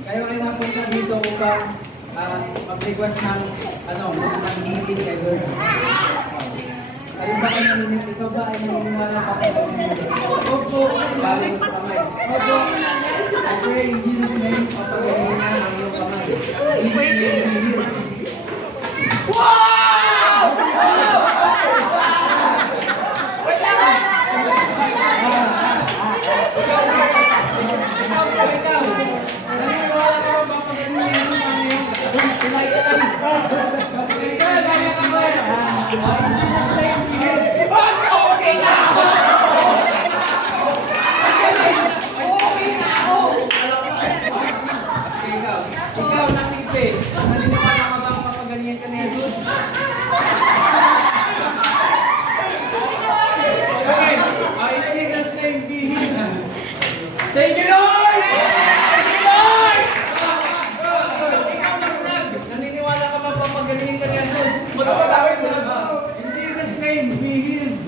Kayo ay napunta dito upang mag-request ng hiling kay Lord. Kayo ba ay naniniwala? Ikaw ba ay naniniwala ka kay Lord? Opo. Bali mo sa kamay. Opo. I pray in Jesus' name, papagaling na ang iyong kamay. Jesus' name, wow! Ikaw, nakipe. Naniniwala ka ba papagalingan ka ni Jesus? Okay. In Jesus' name, be healed. Thank you, Lord! Thank you, Lord! Ikaw nagsag. Naniniwala ka ba papagalingan ka ni Jesus? In Jesus' name, be healed.